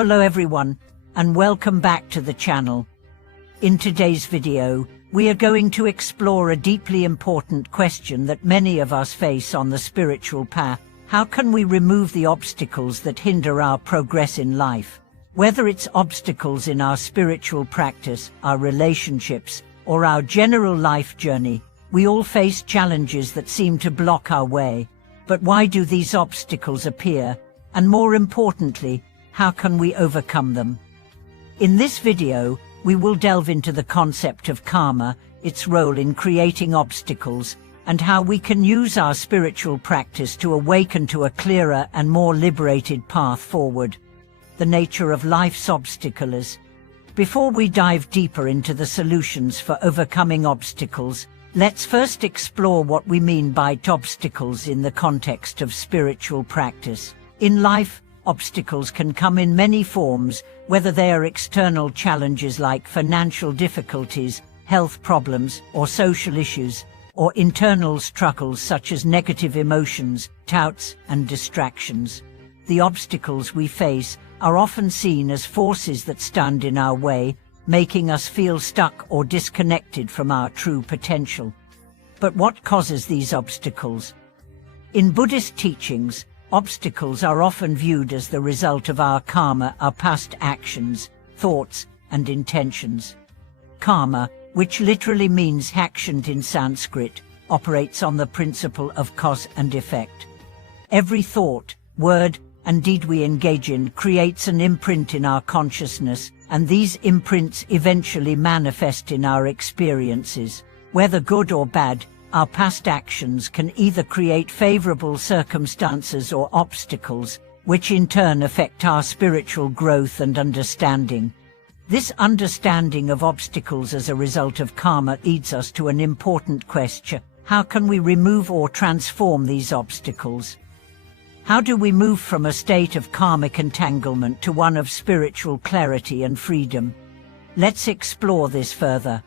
Hello everyone, and welcome back to the channel. In today's video, we are going to explore a deeply important question that many of us face on the spiritual path. How can we remove the obstacles that hinder our progress in life? Whether it's obstacles in our spiritual practice, our relationships, or our general life journey, we all face challenges that seem to block our way. But why do these obstacles appear? And more importantly, how can we overcome them? In this video, we will delve into the concept of karma, its role in creating obstacles, and how we can use our spiritual practice to awaken to a clearer and more liberated path forward. The nature of life's obstacles. Before we dive deeper into the solutions for overcoming obstacles, let's first explore what we mean by obstacles in the context of spiritual practice. In life, obstacles can come in many forms, whether they are external challenges like financial difficulties, health problems, or social issues, or internal struggles such as negative emotions, doubts, and distractions. The obstacles we face are often seen as forces that stand in our way, making us feel stuck or disconnected from our true potential. But what causes these obstacles? In Buddhist teachings, obstacles are often viewed as the result of our karma, our past actions, thoughts, and intentions. Karma, which literally means action in Sanskrit, operates on the principle of cause and effect. Every thought, word, and deed we engage in creates an imprint in our consciousness, and these imprints eventually manifest in our experiences. Whether good or bad, our past actions can either create favorable circumstances or obstacles, which in turn affect our spiritual growth and understanding. This understanding of obstacles as a result of karma leads us to an important question: how can we remove or transform these obstacles? How do we move from a state of karmic entanglement to one of spiritual clarity and freedom? Let's explore this further.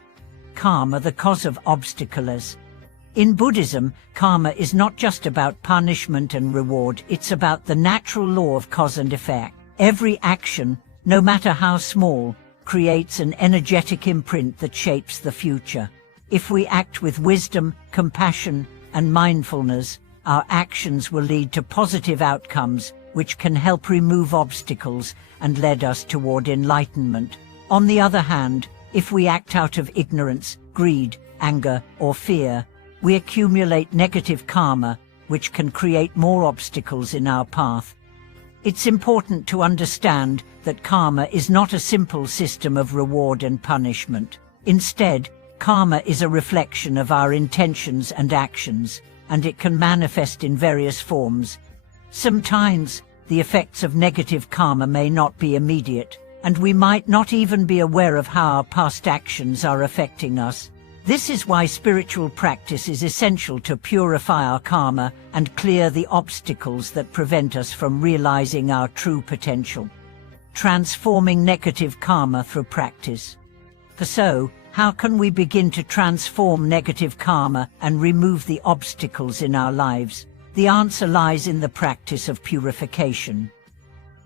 Karma, the cause of obstacles. In Buddhism, karma is not just about punishment and reward, it's about the natural law of cause and effect. Every action, no matter how small, creates an energetic imprint that shapes the future. If we act with wisdom, compassion, and mindfulness, our actions will lead to positive outcomes, which can help remove obstacles and lead us toward enlightenment. On the other hand, if we act out of ignorance, greed, anger, or fear, we accumulate negative karma, which can create more obstacles in our path. It's important to understand that karma is not a simple system of reward and punishment. Instead, karma is a reflection of our intentions and actions, and it can manifest in various forms. Sometimes, the effects of negative karma may not be immediate, and we might not even be aware of how our past actions are affecting us. This is why spiritual practice is essential to purify our karma and clear the obstacles that prevent us from realizing our true potential. Transforming negative karma through practice. So, how can we begin to transform negative karma and remove the obstacles in our lives? The answer lies in the practice of purification.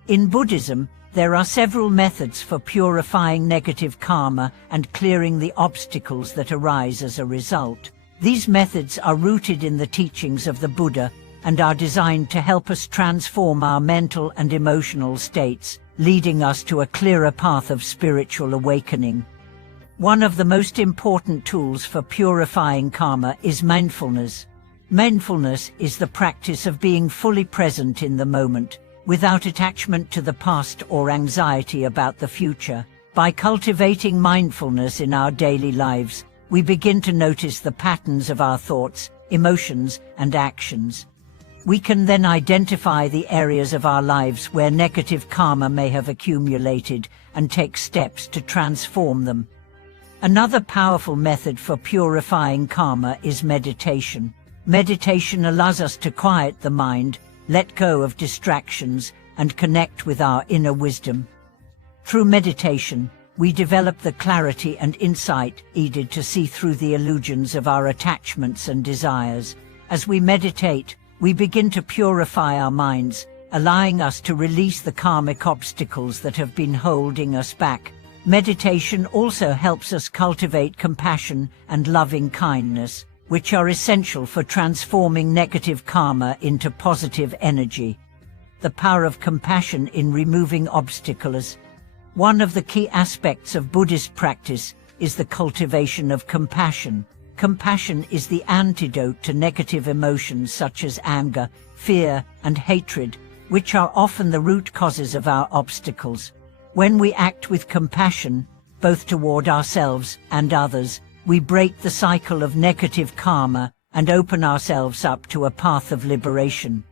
In Buddhism, there are several methods for purifying negative karma and clearing the obstacles that arise as a result. These methods are rooted in the teachings of the Buddha and are designed to help us transform our mental and emotional states, leading us to a clearer path of spiritual awakening. One of the most important tools for purifying karma is mindfulness. Mindfulness is the practice of being fully present in the moment, without attachment to the past or anxiety about the future. By cultivating mindfulness in our daily lives, we begin to notice the patterns of our thoughts, emotions, and actions. We can then identify the areas of our lives where negative karma may have accumulated and take steps to transform them. Another powerful method for purifying karma is meditation. Meditation allows us to quiet the mind, let go of distractions, and connect with our inner wisdom. Through meditation, we develop the clarity and insight needed to see through the illusions of our attachments and desires. As we meditate, we begin to purify our minds, allowing us to release the karmic obstacles that have been holding us back. Meditation also helps us cultivate compassion and loving kindness, which are essential for transforming negative karma into positive energy. The power of compassion in removing obstacles. One of the key aspects of Buddhist practice is the cultivation of compassion. Compassion is the antidote to negative emotions such as anger, fear, and hatred, which are often the root causes of our obstacles. When we act with compassion, both toward ourselves and others, we break the cycle of negative karma and open ourselves up to a path of liberation.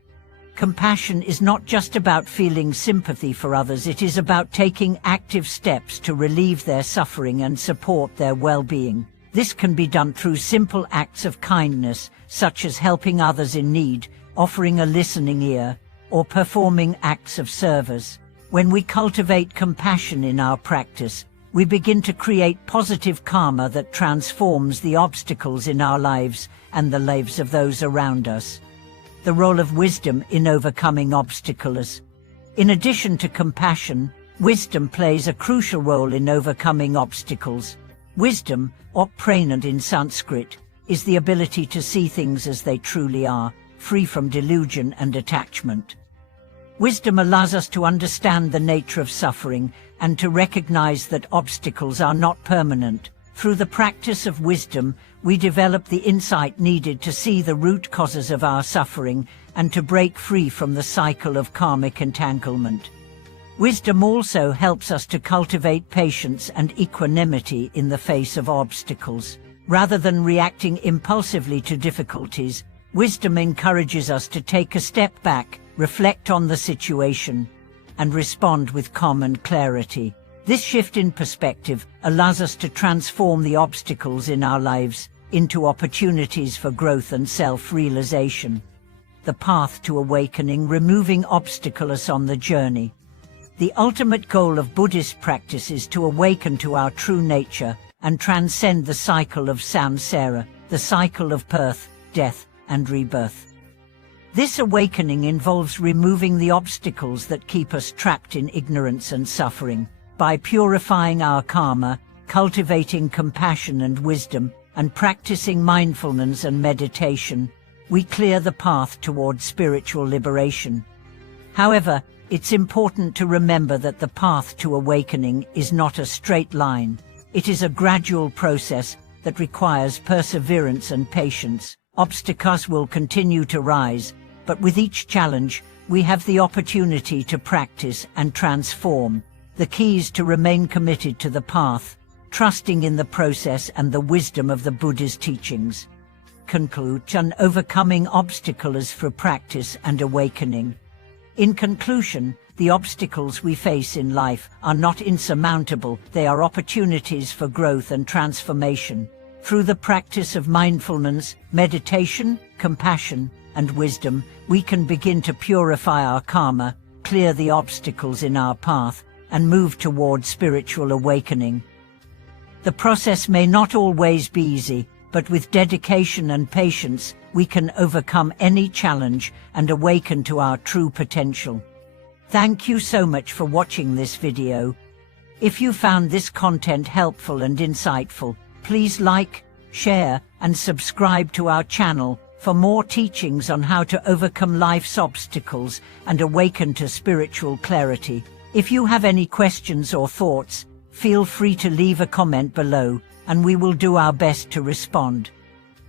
Compassion is not just about feeling sympathy for others, it is about taking active steps to relieve their suffering and support their well-being. This can be done through simple acts of kindness, such as helping others in need, offering a listening ear, or performing acts of service. When we cultivate compassion in our practice, we begin to create positive karma that transforms the obstacles in our lives and the lives of those around us. The role of wisdom in overcoming obstacles. In addition to compassion, wisdom plays a crucial role in overcoming obstacles. Wisdom, or prajna in Sanskrit, is the ability to see things as they truly are, free from delusion and attachment. Wisdom allows us to understand the nature of suffering and to recognize that obstacles are not permanent. Through the practice of wisdom, we develop the insight needed to see the root causes of our suffering and to break free from the cycle of karmic entanglement. Wisdom also helps us to cultivate patience and equanimity in the face of obstacles. Rather than reacting impulsively to difficulties, wisdom encourages us to take a step back, reflect on the situation, and respond with calm and clarity. This shift in perspective allows us to transform the obstacles in our lives into opportunities for growth and self-realization. The path to awakening, removing obstacles on the journey. The ultimate goal of Buddhist practice is to awaken to our true nature and transcend the cycle of samsara, the cycle of birth, death, and rebirth. This awakening involves removing the obstacles that keep us trapped in ignorance and suffering. By purifying our karma, cultivating compassion and wisdom, and practicing mindfulness and meditation, we clear the path toward spiritual liberation. However, it's important to remember that the path to awakening is not a straight line. It is a gradual process that requires perseverance and patience. Obstacles will continue to rise, but with each challenge, we have the opportunity to practice and transform. The key is to remain committed to the path, trusting in the process and the wisdom of the Buddha's teachings. Conclusion: overcoming obstacles for practice and awakening. In conclusion, the obstacles we face in life are not insurmountable, they are opportunities for growth and transformation. Through the practice of mindfulness, meditation, compassion, and wisdom, we can begin to purify our karma, clear the obstacles in our path, and move toward spiritual awakening. The process may not always be easy, but with dedication and patience, we can overcome any challenge and awaken to our true potential. Thank you so much for watching this video. If you found this content helpful and insightful, please like, share, and subscribe to our channel for more teachings on how to overcome life's obstacles and awaken to spiritual clarity. If you have any questions or thoughts, feel free to leave a comment below, and we will do our best to respond.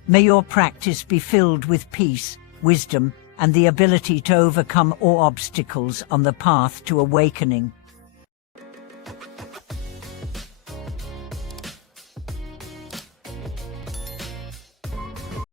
May your practice be filled with peace, wisdom, and the ability to overcome all obstacles on the path to awakening.